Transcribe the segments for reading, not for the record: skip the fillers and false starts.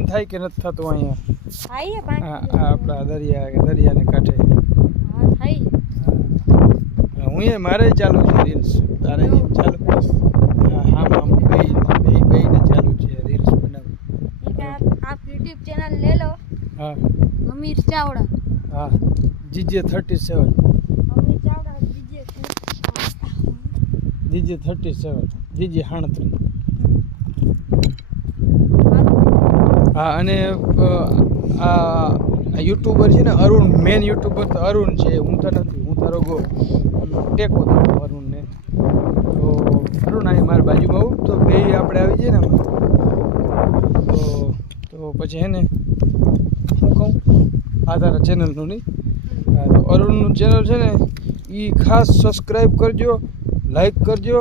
મન થાય કે નથી થતું અહીંયા? થાય પાણી. હા આપણા દરિયાને કાંઠે. હા થાય. હું એ મારે ચાલુ છે રીલ્સ, તારે જેમ ચાલુ. હા બેયને ચાલુ છે રીલ્સ બનાવવું. आप YouTube चैनल ले लो। હા अमीर चावड़ा। હા GJ 37 अमीर चावड़ा GJ 37 GJ 38. હા અને આ યુટ્યુબર છે ને અરુણ, મેન યુટ્યુબર તો અરુણ છે, હું તો નથી. હું તારો ગો ટેકો દઉં અરુણને. તો અરુણ અહીં મારી બાજુમાં આવું તો બે આપણે આવી જઈએ ને તો પછી હે ને હું કહું આ તારા ચેનલનું નહીં. હા તો અરુણનું ચેનલ છે ને એ ખાસ સબસ્ક્રાઈબ કરજો, લાઈક કરજો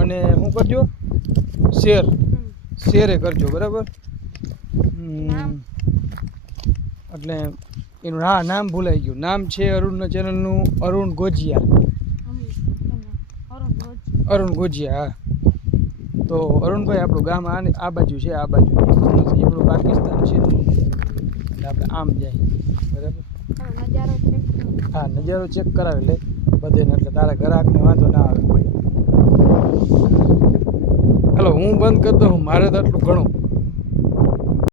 અને શું કરજો, શેરે કરજો, બરાબર? એટલે એનું નામ ભૂલાઈ ગયું. નામ છે અરુણના ચેનલનું અરુણ ગોજિયા. અરુણ ગોજિયા. હા તો અરુણભાઈ આપણું ગામ આ બાજુ છે, આ બાજુ આપણું પાકિસ્તાન છે. આપણે આમ જાય, બરાબર? હા નજારો ચેક કરાવે લે બધેને, એટલે તારા ગ્રાહકને વાંધો ના આવે કોઈ. હાલો હું બંધ કરી દઉં, મારે તો આટલું ઘણું.